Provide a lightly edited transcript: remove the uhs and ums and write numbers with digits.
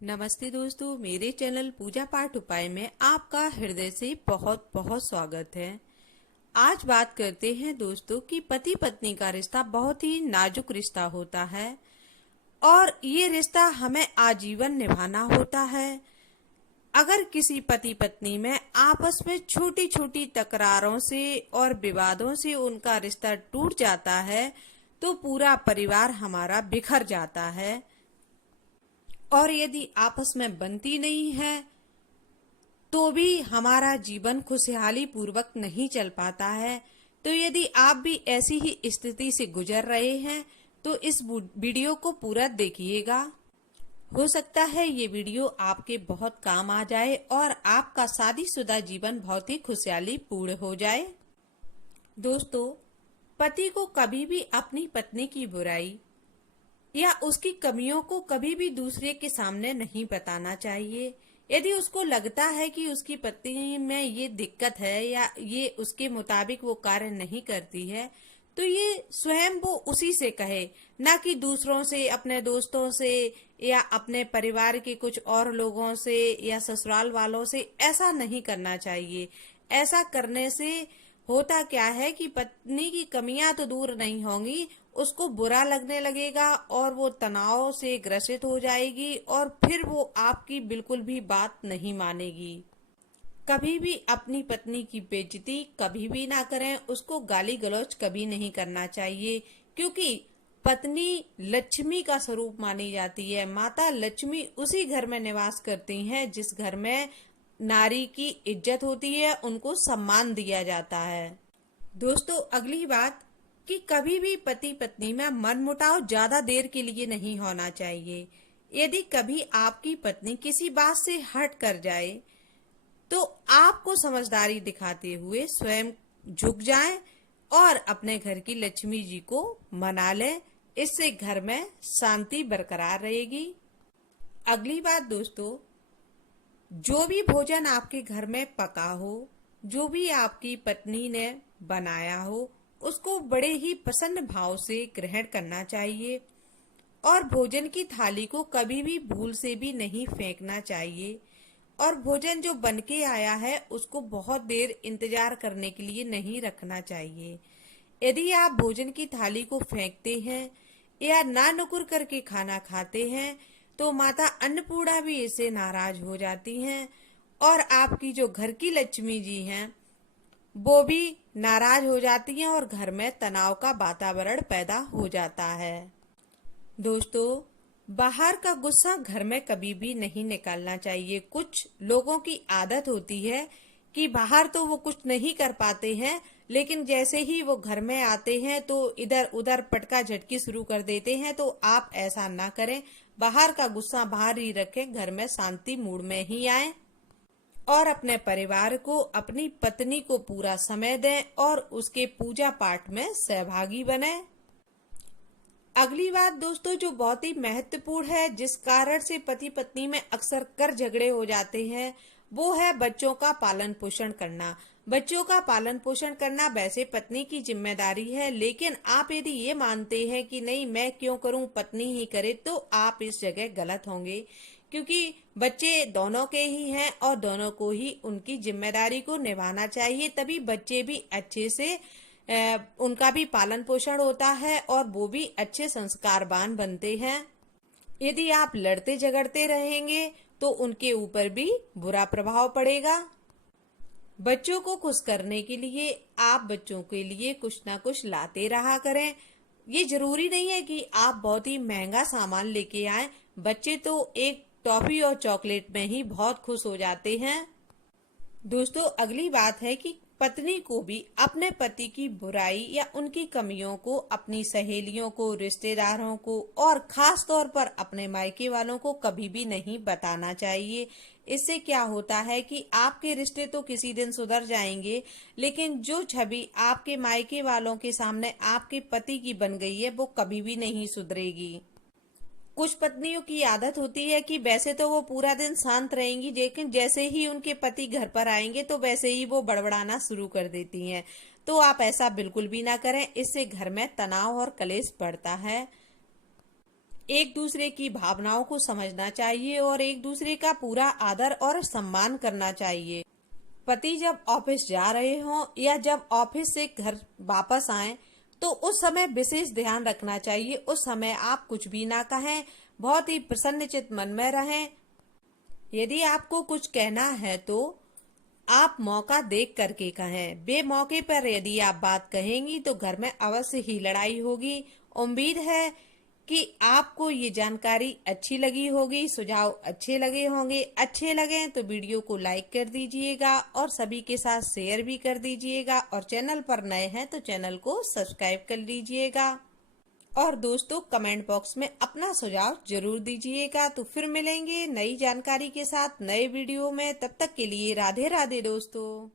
नमस्ते दोस्तों, मेरे चैनल पूजा पाठ उपाय में आपका हृदय से बहुत बहुत स्वागत है। आज बात करते हैं दोस्तों कि पति पत्नी का रिश्ता बहुत ही नाजुक रिश्ता होता है और ये रिश्ता हमें आजीवन निभाना होता है। अगर किसी पति पत्नी में आपस में छोटी छोटी तकरारों से और विवादों से उनका रिश्ता टूट जाता है तो पूरा परिवार हमारा बिखर जाता है। और यदि आपस में बनती नहीं है तो भी हमारा जीवन खुशहाली पूर्वक नहीं चल पाता है। तो यदि आप भी ऐसी ही स्थिति से गुजर रहे हैं तो इस वीडियो को पूरा देखिएगा। हो सकता है ये वीडियो आपके बहुत काम आ जाए और आपका शादीशुदा जीवन बहुत ही खुशहाली पूर्ण हो जाए। दोस्तों, पति को कभी भी अपनी पत्नी की बुराई या उसकी कमियों को कभी भी दूसरे के सामने नहीं बताना चाहिए। यदि उसको लगता है कि उसकी पत्नी में ये दिक्कत है या ये उसके मुताबिक वो कार्य नहीं करती है तो ये स्वयं वो उसी से कहे, ना कि दूसरों से, अपने दोस्तों से या अपने परिवार के कुछ और लोगों से या ससुराल वालों से। ऐसा नहीं करना चाहिए। ऐसा करने से होता क्या है कि पत्नी की कमियां तो दूर नहीं होंगी, उसको बुरा लगने लगेगा और वो तनाव से ग्रसित हो जाएगी और फिर वो आपकी बिल्कुल भी बात नहीं मानेगी। कभी भी अपनी पत्नी की बेइज्जती कभी भी ना करें, उसको गाली गलौज कभी नहीं करना चाहिए, क्योंकि पत्नी लक्ष्मी का स्वरूप मानी जाती है। माता लक्ष्मी उसी घर में निवास करती हैं जिस घर में नारी की इज्जत होती है, उनको सम्मान दिया जाता है। दोस्तों, अगली बात कि कभी भी पति पत्नी में मनमुटाव ज्यादा देर के लिए नहीं होना चाहिए। यदि कभी आपकी पत्नी किसी बात से हट कर जाए तो आपको समझदारी दिखाते हुए स्वयं झुक जाएं और अपने घर की लक्ष्मी जी को मना लें। इससे घर में शांति बरकरार रहेगी। अगली बात दोस्तों, जो भी भोजन आपके घर में पका हो, जो भी आपकी पत्नी ने बनाया हो, उसको बड़े ही प्रसन्न भाव से ग्रहण करना चाहिए और भोजन की थाली को कभी भी भूल से भी नहीं फेंकना चाहिए। और भोजन जो बनके आया है उसको बहुत देर इंतजार करने के लिए नहीं रखना चाहिए। यदि आप भोजन की थाली को फेंकते हैं या ना नुकुर करके खाना खाते हैं तो माता अन्नपूर्णा भी इससे नाराज हो जाती हैं और आपकी जो घर की लक्ष्मी जी हैं वो भी नाराज हो जाती हैं और घर में तनाव का वातावरण पैदा हो जाता है। दोस्तों, बाहर का गुस्सा घर में कभी भी नहीं निकालना चाहिए। कुछ लोगों की आदत होती है कि बाहर तो वो कुछ नहीं कर पाते हैं, लेकिन जैसे ही वो घर में आते हैं तो इधर उधर पटका झटकी शुरू कर देते हैं। तो आप ऐसा ना करें। बाहर का गुस्सा बाहर ही रखें, घर में शांति मूड में ही आए और अपने परिवार को, अपनी पत्नी को पूरा समय दें और उसके पूजा पाठ में सहभागी बने। अगली बात दोस्तों, जो बहुत ही महत्वपूर्ण है, जिस कारण से पति पत्नी में अक्सर कर झगड़े हो जाते हैं, वो है बच्चों का पालन पोषण करना। बच्चों का पालन पोषण करना वैसे पत्नी की जिम्मेदारी है, लेकिन आप यदि ये मानते हैं कि नहीं मैं क्यों करूं, पत्नी ही करे, तो आप इस जगह गलत होंगे, क्योंकि बच्चे दोनों के ही हैं और दोनों को ही उनकी जिम्मेदारी को निभाना चाहिए। तभी बच्चे भी अच्छे से उनका भी पालन पोषण होता है और वो भी अच्छे संस्कारवान बनते हैं। यदि आप लड़ते झगड़ते रहेंगे तो उनके ऊपर भी बुरा प्रभाव पड़ेगा। बच्चों को खुश करने के लिए आप बच्चों के लिए कुछ ना कुछ लाते रहा करें। ये जरूरी नहीं है कि आप बहुत ही महंगा सामान लेके आए। बच्चे तो एक टॉफी और चॉकलेट में ही बहुत खुश हो जाते हैं। दोस्तों, अगली बात है कि पत्नी को भी अपने पति की बुराई या उनकी कमियों को अपनी सहेलियों को, रिश्तेदारों को और खास तौर पर अपने मायके वालों को कभी भी नहीं बताना चाहिए। इससे क्या होता है कि आपके रिश्ते तो किसी दिन सुधर जाएंगे, लेकिन जो छवि आपके मायके वालों के सामने आपके पति की बन गई है वो कभी भी नहीं सुधरेगी। कुछ पत्नियों की आदत होती है कि वैसे तो वो पूरा दिन शांत रहेंगी, लेकिन जैसे ही उनके पति घर पर आएंगे तो वैसे ही वो बड़बड़ाना शुरू कर देती हैं। तो आप ऐसा बिल्कुल भी ना करें, इससे घर में तनाव और कलेश बढ़ता है। एक दूसरे की भावनाओं को समझना चाहिए और एक दूसरे का पूरा आदर और सम्मान करना चाहिए। पति जब ऑफिस जा रहे हों या जब ऑफिस से घर वापस आएं तो उस समय विशेष ध्यान रखना चाहिए। उस समय आप कुछ भी ना कहें, बहुत ही प्रसन्नचित्त मन में रहें। यदि आपको कुछ कहना है तो आप मौका देख करके कहें। बेमौके पर यदि आप बात कहेंगी तो घर में अवश्य ही लड़ाई होगी। उम्मीद है कि आपको ये जानकारी अच्छी लगी होगी, सुझाव अच्छे लगे होंगे। अच्छे लगे तो वीडियो को लाइक कर दीजिएगा और सभी के साथ शेयर भी कर दीजिएगा, और चैनल पर नए हैं तो चैनल को सब्सक्राइब कर लीजिएगा। और दोस्तों, कमेंट बॉक्स में अपना सुझाव जरूर दीजिएगा। तो फिर मिलेंगे नई जानकारी के साथ नए वीडियो में। तब तक के लिए राधे राधे दोस्तों।